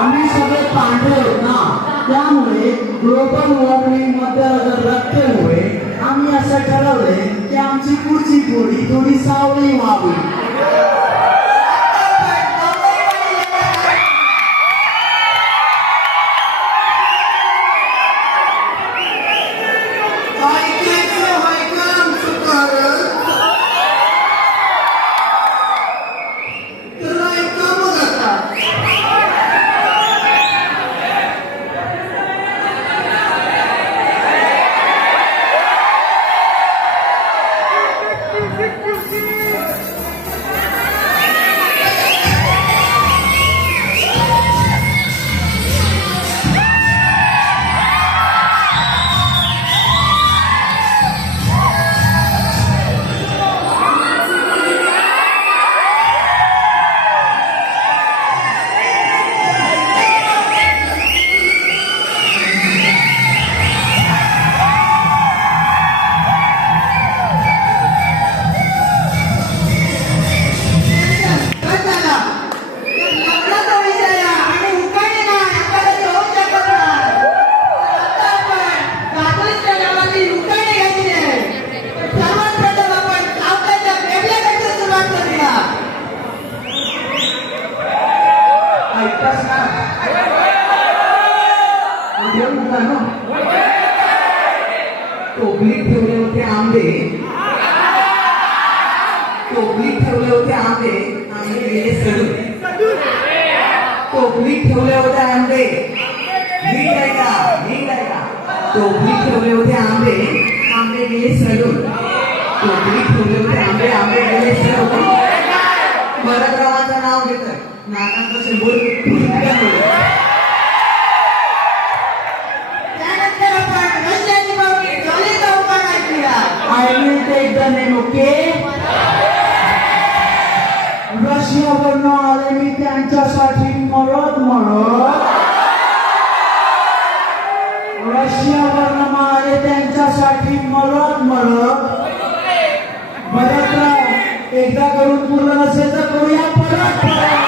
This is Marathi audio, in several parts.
आम्ही सगळे पांढरे आहेत ना, त्यामुळे ग्लोबल वॉर्मिंग मध्ये रक्तेमुळे आम्ही असं ठरवलंय की आमची पुढची पिढी थोडी सावळी व्हावी. टोपलीत ठेवले होते आंबे, टोपलीत ठेवले होते आंबे, आंबे गेले सडून. टोपलीत ठेवले होते आंबे, नीट ऐका, नीट ऐका. टोपलीत ठेवले होते आंबे, आंबे गेले सडून. टोपलीत ठेवले होते आंबे, आंबे गेले सडून. भरतरावांचं नाव घेतलं, नाकांचं सिंबल रशियावरनं आले मी त्यांच्यासाठी मरत मरत, रशियावरनं आले त्यांच्यासाठी मरत मरत. भरतराव एकदा करून पूर्ण नसेल तर करूया परत परत.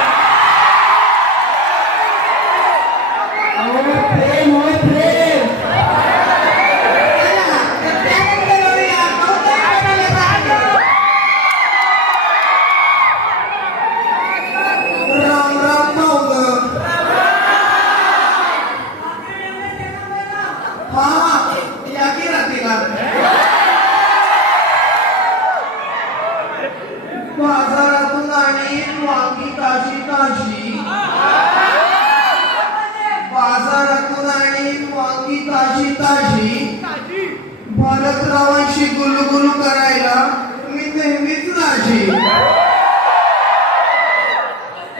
प्रेम होय प्रेम. बाजारातून आणि वांगी ताजी ताजी, बाजारातून आणि वांगी ताजी ताजी. भरतरावांशी गुलगुलू करायला मी नेहमीच राजी.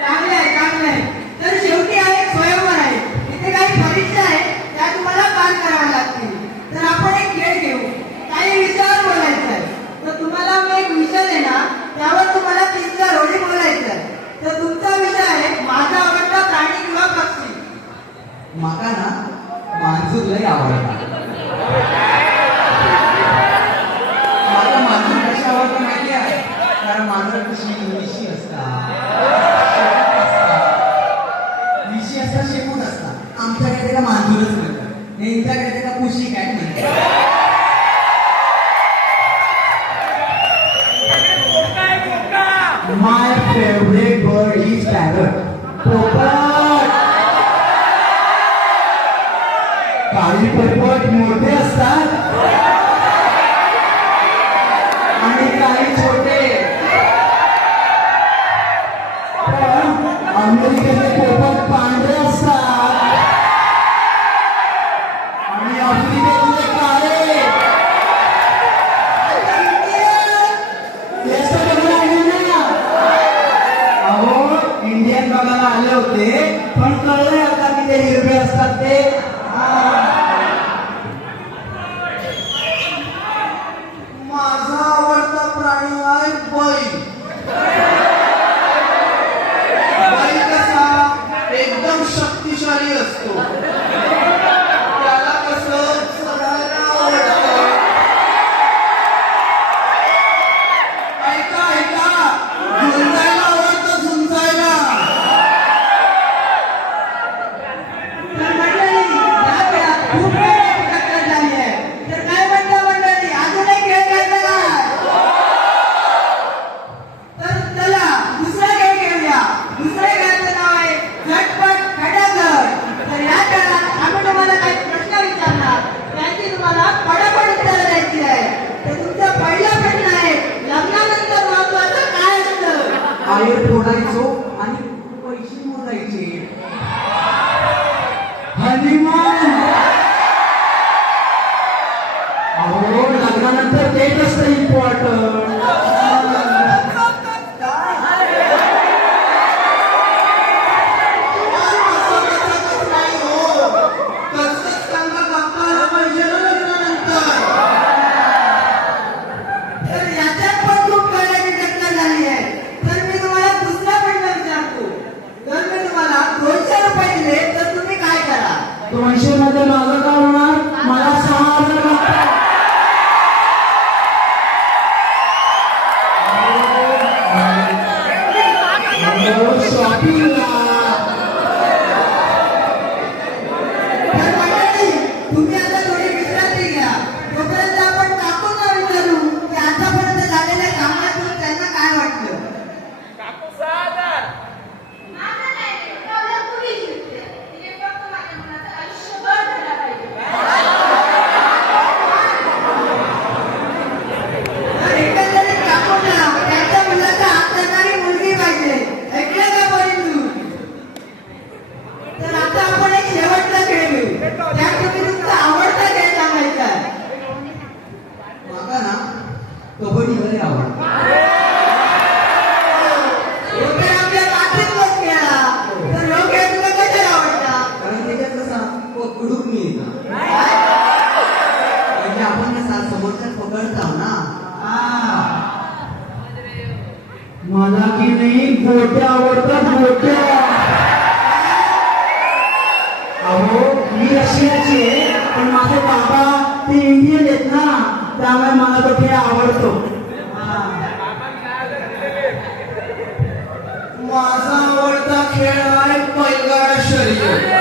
चांगलंय चांगलंय. तर शेवटी हा एक स्वयंवर आहे, इथे काही परीक्षा आहे त्या तुम्हाला पार कराव्या लागतील. तर आपण एक खेळ घेऊ, काही विषयावर बोलायचं आहे. तर तुम्हाला मी एक विषय देणार, त्यावर तुम्हाला 3 ओळी बोलायचं आहे. तर तुमचा विषय आहे माझा आवडता प्राणी किंवा पक्षी. माका ना मांजूर लय आवडतात. मला मांजूर कशा आवडतं माहिती आहे? कारण मांजर कशी विशी असतात, विशी असतात, शेपूट असतात. आमच्याकडे त्याला मांजूरच म्हणतात, यांच्याकडे त्याला कुशी काय म्हणतात. My favorite bird is parrot. पोपट. काही पोपट मोठे असतात आणि काही छोटे. पण अमेरिकेतले पोपट पांढरे असतात आणि आफ्रिकेतले काळे. तेच तर बघायला आले ना. अहो इंडियन बघायला आले होते, पण कळलंय आता की ते हिरवे असतात ते. माझा आवडता प्राणी आहे बैल. बैल कसा एकदम शक्तिशाली असतो. त्याला कसं चढायला आवडतं. ऐका ऐका, झुंजायला आवडतं, झुंजायला. तर मंडळी, या खेळात खूप वेळाची टक्कर झाली आहे. तर काय म्हणता मंडळी, अजूनही खेळ खेळता का? तर चला दुसरा खेळ खेळूया. दुसऱ्या खेळाचं नाव आहे झटपट खटाखट. तर या खेळात आम्ही तुम्हाला काही प्रश्न विचारणार, त्याची तुम्हाला फटाफट उत्तरं द्यायची आहे. तर तुमचा पहिला प्रश्न आहे, लग्नानंतर महत्वाचं काय असतं? आयर फोडायचो आणि पैसे मोजायचे. हनीमून. अहो लग्नानंतर तेच असतं इम्पॉर्टंट. तर याच्यात पण खूप वेळाची टक्कर झाली आहे. तर मी तुम्हाला दुसरा प्रश्न विचारतो. जर मी तुम्हाला 200 रुपये दिले तर तुम्ही काय करा? 200 मध्ये माझं काय होणार? मला 6,000 लागतात. शॉपिंगला. तर मंडळी, तुम्ही आता थोडी विश्रांती घ्या. तोपर्यंत आपण काकूंना विचारू की आतापर्यंत झालेल्या कामातून त्यांना काय वाटलं. तर एकंदरीत काकूंना त्यांच्या मुलाचा हात धरणारी मुलगी पाहिजे. ऐकलं का परिंदू? तर आता आपण एक शेवटचा खेळ घेऊ. त्यात तुम्ही तुमचा आवडता खेळ सांगायचा आहे. मला ना कबड्डी लय आवडतं. लोकं आपल्या मातीत लोक खेळा. तर लोक खेळ तुला कशाला आवडतात? कारण त्याच्यात कसा पकडून मिळतं. म्हणजे आपण कसा समोरच्या पकडतो ना. मला की नाही गोट्या आवडतात, गोट्या. अहो मी रशियाची आहे, पण माझे बाबा ते इंडियन आहेत ना, त्यामुळे मला तो खेळ आवडतो. माझा आवडता खेळ आहे बैलगाडा शर्यत.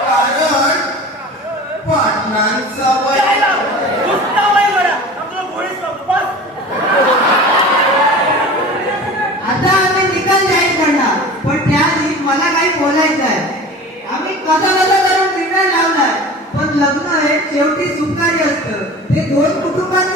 कारण पाटणांचा बैल आता आम्ही निकाल जाहीर करणार, पण त्याआधी मला काही बोलायचं आहे. आम्ही कसा करून निर्णय लावलाय, पण लग्न हे शेवटी सुखकारी असतं. ते दोन कुटुंबात